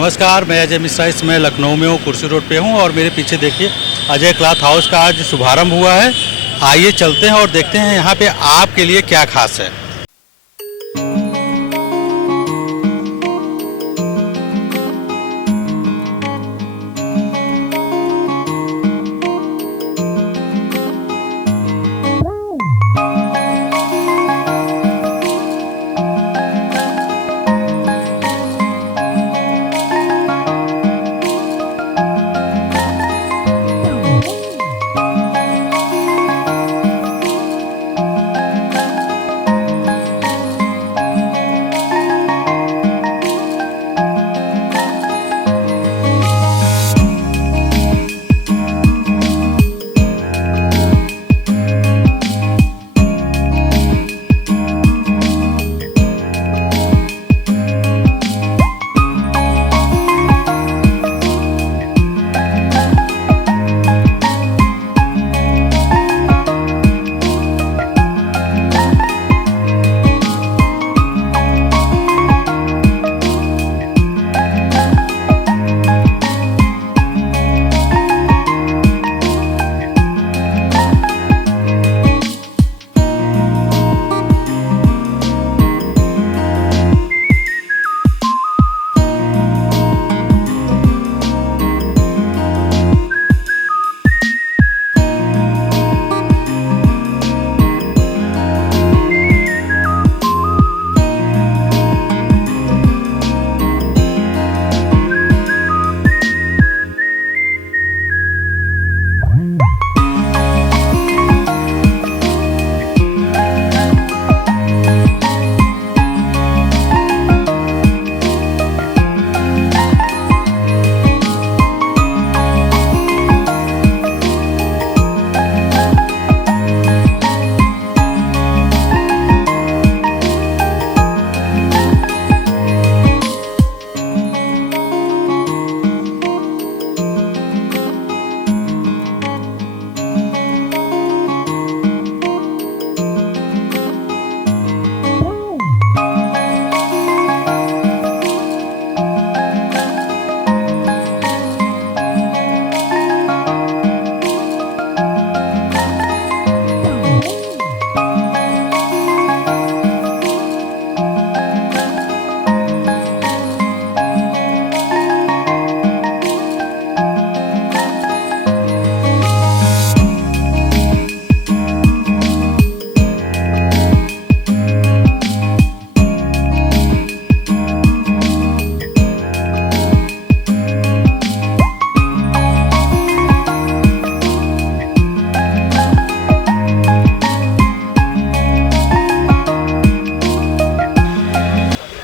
नमस्कार, मैं अजय मिश्रा। इस समय लखनऊ में हूँ, कुर्सी रोड पे हूँ और मेरे पीछे देखिए अजय क्लॉथ हाउस का आज शुभारंभ हुआ है। आइए चलते हैं और देखते हैं यहाँ पे आपके लिए क्या खास है।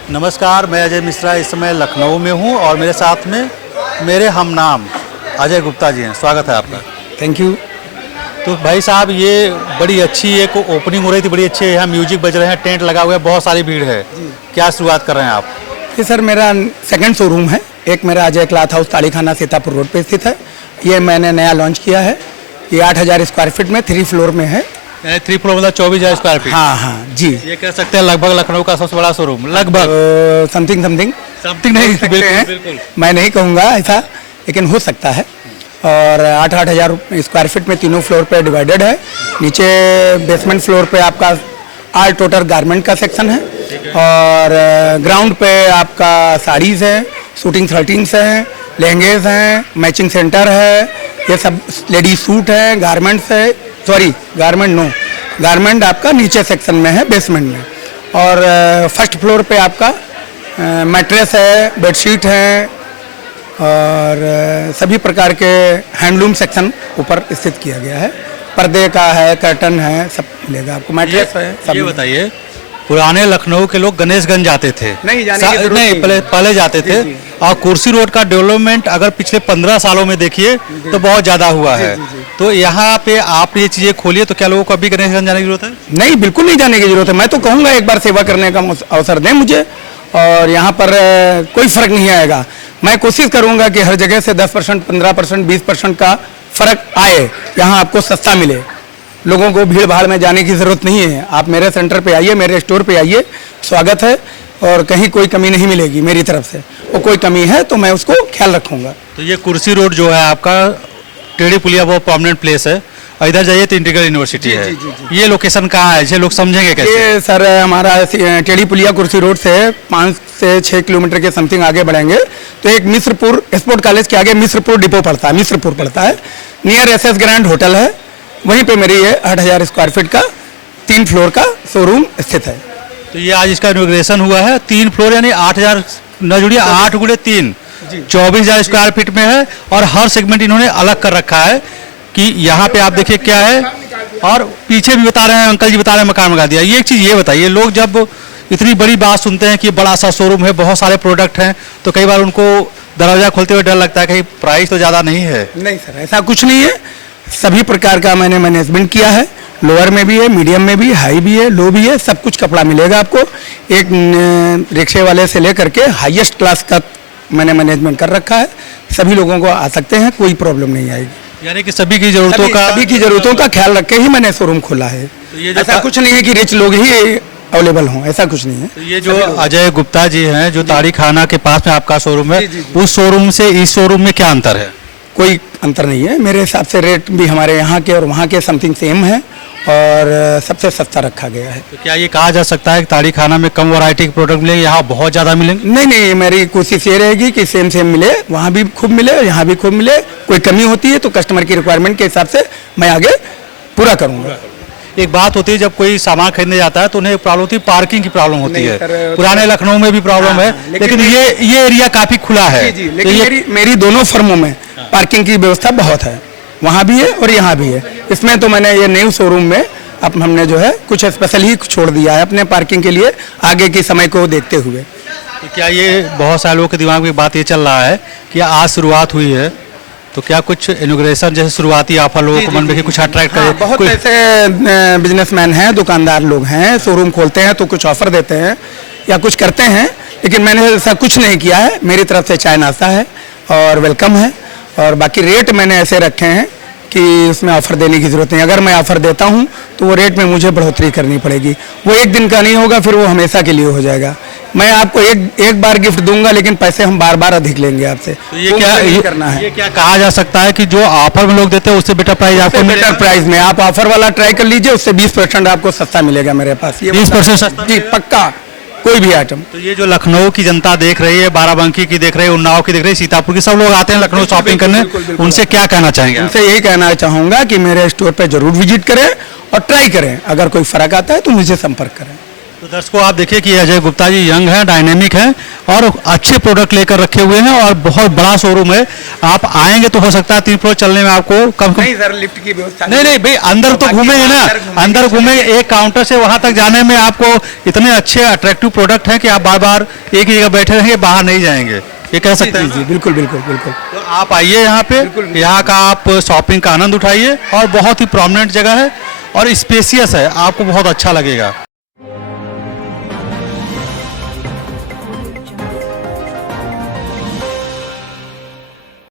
नमस्कार, मैं अजय मिश्रा। इस समय लखनऊ में हूँ और मेरे साथ में मेरे हमनाम अजय गुप्ता जी हैं। स्वागत है आपका। Thank you. तो भाई साहब, ये बड़ी अच्छी एक ओपनिंग हो रही थी, बड़ी अच्छी है। यहाँ म्यूजिक बज रहे हैं, टेंट लगा हुआ है, बहुत सारी भीड़ है। क्या शुरुआत कर रहे हैं आप? ये सर मेरा सेकंड शोरूम है। एक मेरा Ajay cloth house Tadikhana Sitapur road पे स्थित है। ये मैंने नया लॉन्च किया है। ये 8000 स्क्वायर फीट में 3 फ्लोर में है। 3 फ्लोर मतलब 24,000 स्क्वायर फीट। हाँ हाँ जी, ये कह सकते हैं लगभग लखनऊ का सबसे बड़ा शोरूम। लगभग समथिंग नहीं, बिल्कुल। मैं नहीं कहूँगा ऐसा, लेकिन हो सकता है। और 8,000 स्क्वायर फीट में तीनों फ्लोर पे डिवाइडेड है। नीचे बेसमेंट फ्लोर पे आपका ऑल टोटल गारमेंट का सेक्शन है और ग्राउंड पे आपका साड़ीज़ है, शूटिंग शर्टिंग्स हैं, लहंगेज हैं, मैचिंग सेंटर है, ये सब लेडीज सूट है, गारमेंट्स है। सॉरी, गारमेंट आपका नीचे सेक्शन में है, बेसमेंट में। और फर्स्ट फ्लोर पे आपका मैट्रेस है, बेडशीट है और सभी प्रकार के हैंडलूम सेक्शन ऊपर स्थित किया गया है। पर्दे का है, कर्टन है, सब मिलेगा आपको। मैट्रेस है सब। ये बताइए, पुराने लखनऊ के लोग गणेशगंज जाते थे, नहीं पहले जाते थे। और कुर्सी रोड का डेवलपमेंट अगर पिछले 15 सालों में देखिए तो बहुत ज़्यादा हुआ है। तो यहाँ पे आप ये चीज़ें खोलिए, तो क्या लोगों को अभी गणेशगंज जाने की जरूरत है? नहीं, बिल्कुल नहीं जाने की जरूरत है। मैं तो कहूँगा एक बार सेवा करने का अवसर दें मुझे, और यहाँ पर कोई फ़र्क नहीं आएगा। मैं कोशिश करूँगा कि हर जगह से 10%, 15%, 20% का फ़र्क आए, यहाँ आपको सस्ता मिले। लोगों को भीड़ भाड़ में जाने की ज़रूरत नहीं है। आप मेरे सेंटर पे आइए, मेरे स्टोर पे आइए, स्वागत है। और कहीं कोई कमी नहीं मिलेगी मेरी तरफ से, और कोई कमी है तो मैं उसको ख्याल रखूँगा। तो ये कुर्सी रोड जो है आपका टेढ़ी पुलिया बहुत प्रोमिनेंट प्लेस है, और इधर जाइए तो इंटीग्रल यूनिवर्सिटी है। ये लोकेशन कहाँ है, इसे लोग समझेंगे कैसे? ये सर हमारा टेढ़ी पुलिया कुर्सी रोड से 5 से 6 किलोमीटर के समथिंग आगे बढ़ेंगे तो एक मिस्रपुर स्पोर्ट कॉलेज के आगे मिस्रपुर डिपो पड़ता है, मिस्रपुर पड़ता है, नियर एसएस ग्रैंड होटल है, वहीं पे मेरी ये 8,000 स्क्वायर फीट का 3 फ्लोर का शोरूम स्थित है। तो ये आज इसका इनॉग्रेशन हुआ है, 3 फ्लोर यानी 8,000 न जुड़िए 8 गुणे 3 24,000 स्क्वायर फीट में है, और हर सेगमेंट इन्होंने अलग कर रखा है कि यहाँ पे आप देखिए क्या है, और पीछे भी बता रहे हैं अंकल जी, बता रहे हैं मकान मंगा दिया। ये एक चीज़ ये बताइए, लोग जब इतनी बड़ी बात सुनते हैं कि बड़ा सा शोरूम है, बहुत सारे प्रोडक्ट हैं, तो कई बार उनको दरवाजा खोलते हुए डर लगता है कहीं प्राइस तो ज़्यादा नहीं है। नहीं सर, ऐसा कुछ नहीं है, सभी प्रकार का मैंने मैनेजमेंट किया है, लोअर में भी है, मीडियम में भी, हाई भी है, लो भी है, सब कुछ कपड़ा मिलेगा आपको। एक रिक्शे वाले से लेकर के हाईएस्ट क्लास का मैंने मैनेजमेंट कर रखा है, सभी लोगों को आ सकते हैं, कोई प्रॉब्लम नहीं आएगी। यानी कि सभी की जरूरतों का ख्याल रख के ही मैंने शोरूम खोला है। तो ये ऐसा कुछ नहीं है कि रिच लोग ही अवेलेबल हों, ऐसा कुछ नहीं है। तो ये जो अजय गुप्ता जी हैं, जो ताड़ी खाना के पास में आपका शोरूम है, उस शोरूम से इस शोरूम में क्या अंतर है? कोई अंतर नहीं है, मेरे हिसाब से रेट भी हमारे यहाँ के और वहाँ के समथिंग सेम है, और सबसे सस्ता रखा गया है। तो क्या ये कहा जा सकता है कि ताड़ी खाना में कम वैरायटी के प्रोडक्ट मिलेंगे, यहाँ बहुत ज़्यादा मिलेंगे? नहीं नहीं, मेरी कोशिश ये रहेगी कि सेम मिले, वहाँ भी खूब मिले, यहाँ भी खूब मिले। कोई कमी होती है तो कस्टमर की रिक्वायरमेंट के हिसाब से मैं आगे पूरा करूँगा। एक बात होती है, जब कोई सामान खरीदने जाता है तो उन्हें प्रॉब्लम होती है, पार्किंग की प्रॉब्लम होती है। पुराने लखनऊ में भी प्रॉब्लम है, लेकिन ये एरिया काफी खुला है। लेकिन मेरी दोनों फर्मों में पार्किंग की व्यवस्था बहुत है, वहाँ भी है और यहाँ भी है। इसमें तो मैंने ये न्यू शोरूम में अब हमने जो है कुछ स्पेशल ही छोड़ दिया है अपने पार्किंग के लिए, आगे के समय को देखते हुए। तो क्या ये बहुत सारे लोगों के दिमाग में बात ये चल रहा है कि आज शुरुआत हुई है, तो क्या कुछ इनॉग्रेशन जैसे शुरुआती ऑफर लोगों को मन में कुछ अट्रैक्ट करे? बहुत ऐसे बिजनेसमैन हैं, दुकानदार लोग हैं, शोरूम खोलते हैं तो कुछ ऑफर देते हैं या कुछ करते हैं, लेकिन मैंने ऐसा कुछ नहीं किया है। मेरी तरफ से चाय नाश्ता है और वेलकम है, और बाकी रेट मैंने ऐसे रखे हैं कि उसमें ऑफर देने की ज़रूरत नहीं। अगर मैं ऑफर देता हूं तो वो रेट में मुझे बढ़ोतरी करनी पड़ेगी, वो एक दिन का नहीं होगा, फिर वो हमेशा के लिए हो जाएगा। मैं आपको एक बार गिफ्ट दूंगा, लेकिन पैसे हम बार बार अधिक लेंगे आपसे। तो ये करना है, ये क्या कहा जा सकता है कि जो ऑफर में लोग देते हैं उससे बेटर प्राइस आपको बेटर प्राइस में आप ऑफर वाला ट्राई कर लीजिए, उससे 20% आपको सस्ता मिलेगा मेरे पास। 20% सस्ता? जी पक्का, कोई भी आइटम। तो ये जो लखनऊ की जनता देख रही है, बाराबंकी की देख रही है, उन्नाव की देख रही है, सीतापुर की, सब लोग आते हैं लखनऊ शॉपिंग करने, उनसे क्या कहना चाहेंगे? उनसे यही कहना चाहूँगा कि मेरे स्टोर पे जरूर विजिट करें और ट्राई करें, अगर कोई फ़र्क आता है तो मुझे संपर्क करें। तो दर्शकों आप देखिए कि अजय गुप्ता जी यंग हैं, डायनेमिक हैं, और अच्छे प्रोडक्ट लेकर रखे हुए हैं, और बहुत बड़ा शोरूम है। आप आएंगे तो हो सकता है 3 फ्लोर चलने में आपको कम नहीं सर, लिफ्ट की व्यवस्था नहीं भाई, अंदर तो घूमेंगे ना, अंदर घूमेंगे, एक काउंटर से वहां तक जाने में आपको इतने अच्छे अट्रैक्टिव प्रोडक्ट हैं कि आप बार बार एक ही जगह बैठे रहेंगे, बाहर नहीं जाएंगे, ये कह सकते हैं। जी बिल्कुल बिल्कुल बिल्कुल। तो आप आइए यहाँ पे, यहाँ का आप शॉपिंग का आनंद उठाइए, और बहुत ही प्रोमिनेंट जगह है और स्पेसियस है, आपको बहुत अच्छा लगेगा।